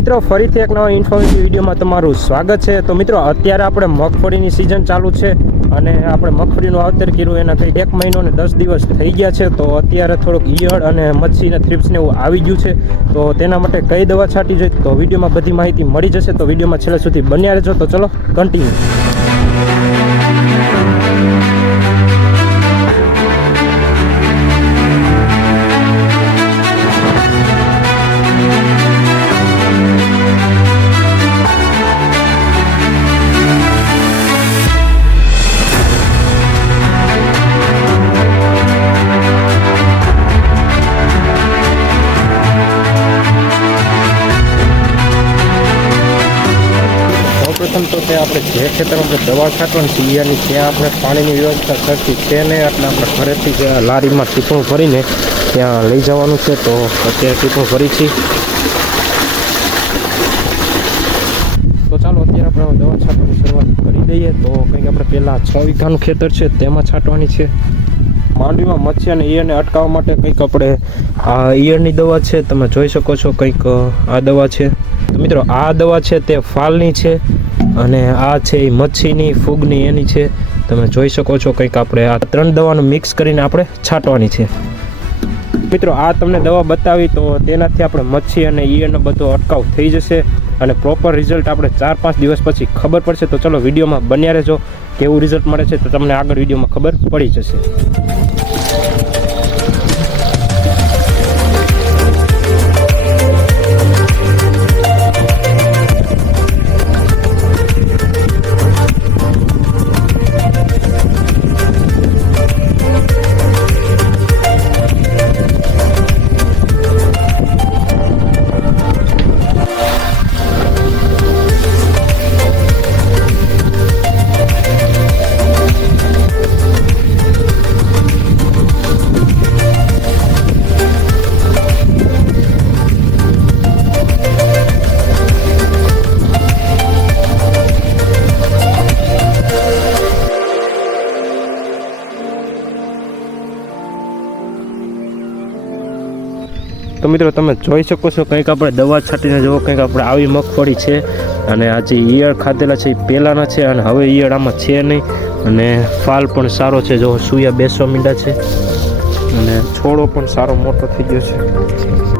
મિત્રો ફરીથી એક નવા ઇન્ફોર્મેટિવ વિડીયોમાં તમારું સ્વાગત છે। તો મિત્રો અત્યારે આપણે મગફળીની સિઝન ચાલુ છે અને આપણે મગફળીનું વાવેતર કર્યું એના કંઈ 1 મહિનો ને 10 દિવસ થઈ ગયા છે। તો અત્યારે થોડુંક ઈયળ અને મચ્છી ને થ્રિપ્સ ને એવું આવી ગયું છે। તો તેના માટે કઈ દવા છાંટી જોઈએ તો વિડીયોમાં બધી માહિતી મળી જશે। તો વિડીયોમાં છેલ્લે સુધી બન્યા રહેજો। તો ચલો કન્ટિન્યુ। પ્રથમ તો તે આપણે જે ખેતરમાં આપણે દવા છાંટવાની છે ઈયાની ત્યાં આપણે પાણીની વ્યવસ્થા સરખી છે ને એટલે આપણે ઘરેથી લારીમાં ટીપણું ભરીને ત્યાં લઈ જવાનું છે। તો અત્યારે ટીપણું ભરી છીએ તો ચાલો અત્યારે આપણે દવા છાંટવાની શરૂઆત કરી દઈએ। તો કંઈક આપણે પહેલાં 6 વીઘાનું ખેતર છે તેમાં છાંટવાની છે। માંડવીમાં મચ્છી અને ઈયળને અટકાવવા માટે કંઈક આપણે આ ઈયળની દવા છે તમે જોઈ શકો છો। કંઈક આ દવા છે તો મિત્રો આ દવા છે તે ફાલની છે અને આ છે એ મચ્છીની ફૂગની એની છે તમે જોઈ શકો છો। કંઈક આપણે આ 3 દવાનું મિક્સ કરીને આપણે છાંટવાની છે। મિત્રો આ તમને દવા બતાવી તો તેનાથી આપણે મચ્છી અને ઈયળનો બધો અટકાવ થઈ જશે અને પ્રોપર રિઝલ્ટ આપણે 4-5 દિવસ પછી ખબર પડશે। તો ચલો વિડીયોમાં બન્યા રહેજો, કેવું રિઝલ્ટ મળે છે તો તમને આગળ વિડીયોમાં ખબર પડી જશે। તો મિત્રો તમે જોઈ શકો છો કંઈક આપણે દવા છાંટીને જુઓ કંઈક આપણે આવી મગફળી છે અને આ જે ઈયળ ખાધેલા છે એ પહેલાંના છે અને હવે ઈયળ આમાં છે નહીં અને ફાલ પણ સારો છે। જો સૂયા બેસવા માંડ્યા છે અને છોડો પણ સારો મોટો થઈ ગયો છે।